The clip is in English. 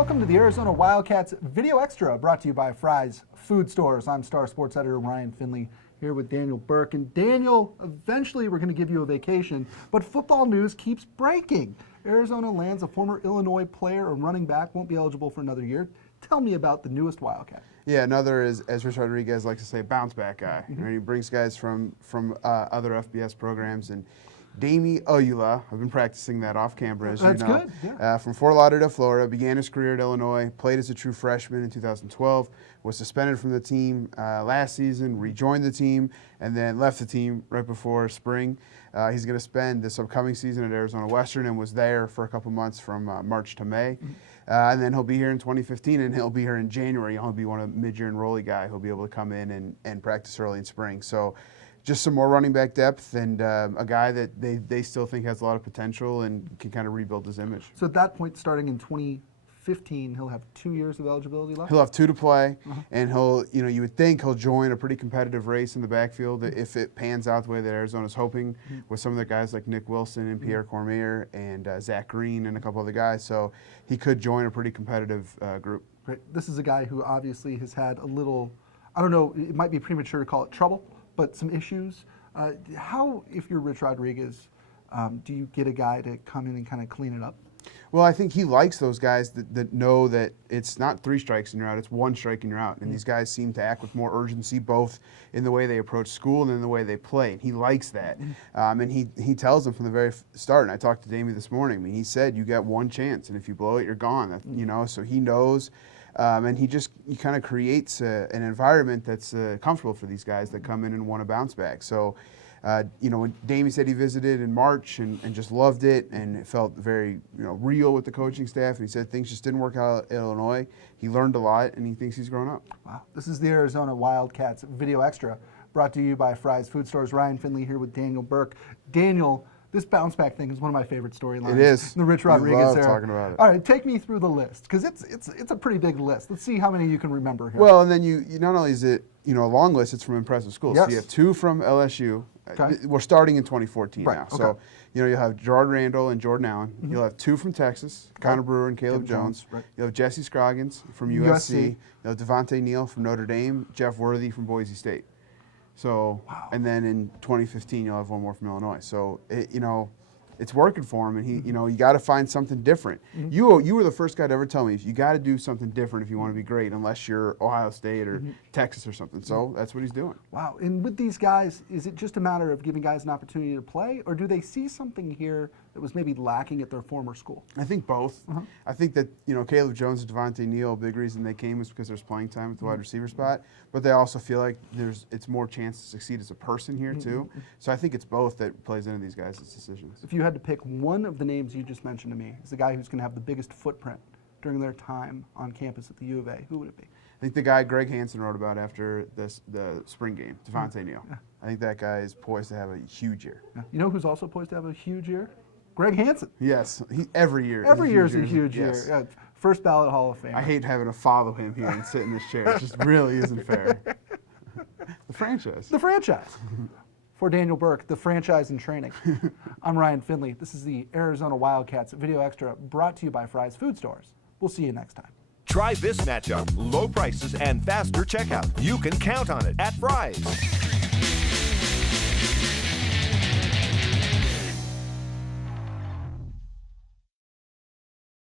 Welcome to the Arizona Wildcats Video Extra, brought to you by Fry's Food Stores. I'm Star Sports Editor Ryan Finley, here with Daniel Berk. And Daniel, eventually we're going to give you a vacation, but football news keeps breaking. Arizona lands a former Illinois player and running back, won't be eligible for another year. Tell me about the newest Wildcat. Yeah, another is, as Rich Rodriguez likes to say, bounce back guy. Right? He brings guys from other FBS programs. And Dami Ayoola, I've been practicing that off camera, as That's you know. good, yeah. From Fort Lauderdale, Florida, began his career at Illinois, played as a true freshman in 2012, was suspended from the team last season, rejoined the team, and then left the team right before spring. He's going to spend this upcoming season at Arizona Western and was there for a couple months from March to May. And then he'll be here in 2015, and he'll be here in January. He'll be one of mid-year enrollee guy. He'll be able to come in and practice early in spring. So just some more running back depth and a guy that they still think has a lot of potential and can kind of rebuild his image. So at that point, starting in 2015, he'll have 2 years of eligibility left? He'll have 2 to play, and you would think he'll join a pretty competitive race in the backfield if it pans out the way that Arizona's hoping, with some of the guys like Nick Wilson and Pierre Cormier and Zach Green and a couple other guys. So he could join a pretty competitive group. Great. This is a guy who obviously has had a little, I don't know, it might be premature to call it trouble, but some issues. How, if you're Rich Rodriguez, do you get a guy to come in and kind of clean it up? Well, I think he likes those guys that know that it's not 3 strikes and you're out, it's 1 strike and you're out. And these guys seem to act with more urgency, both in the way they approach school and in the way they play. And he likes that. And he tells them from the very start, and I talked to Dami this morning, I mean, he said, you got 1 chance, and if you blow it, you're gone. You know, so he knows. And he kind of creates an environment that's comfortable for these guys that come in and want to bounce back. So, when Dami said he visited in March and just loved it, and it felt very real with the coaching staff, and he said things just didn't work out at Illinois. He learned a lot, and he thinks he's grown up. Wow. This is the Arizona Wildcats Video Extra, brought to you by Fry's Food Stores. Ryan Finley here with Daniel Berk. Daniel, this bounce back thing is one of my favorite storylines. It is. The Rich Rodriguez I love era. talking about it. All right, take me through the list, because it's a pretty big list. Let's see how many you can remember here. Well, and then you not only is it a long list, it's from impressive schools. Yes. So you have 2 from LSU. Okay. We're starting in 2014 right. now. Okay. So you'll have Gerard Randall and Jordan Allen. You'll have 2 from Texas, Connor Brewer and Caleb Jones. Right. You'll have Jesse Scroggins from USC. You'll have Devontae Neal from Notre Dame, Jeff Worthy from Boise State. So, wow. And then in 2015 you'll have 1 more from Illinois. So it's working for him, and he, you got to find something different. You were the first guy to ever tell me you got to do something different if you want to be great, unless you're Ohio State or Texas or something. So that's what he's doing. Wow. And with these guys, is it just a matter of giving guys an opportunity to play, or do they see something here that was maybe lacking at their former school? I think both. I think that Caleb Jones and Devontae Neal, a big reason they came was because there's playing time at the wide receiver spot, but they also feel like it's more chance to succeed as a person here too. So I think it's both that plays into these guys' decisions. If you had to pick one of the names you just mentioned to me as the guy who's going to have the biggest footprint during their time on campus at the U of A, who would it be? I think the guy Greg Hansen wrote about after the spring game, Devontae Neal. Yeah. I think that guy is poised to have a huge year. Yeah. You know who's also poised to have a huge year? Greg Hansen. Yes, every year. Every year is a huge year. Yes. Yeah, first ballot Hall of Famer. I hate having to follow him here and sit in this chair. It just really isn't fair. The franchise. The franchise. For Daniel Berk, the franchise in training. I'm Ryan Finley. This is the Arizona Wildcats Video Extra, brought to you by Fry's Food Stores. We'll see you next time. Try this matchup. Low prices and faster checkout. You can count on it at Fry's.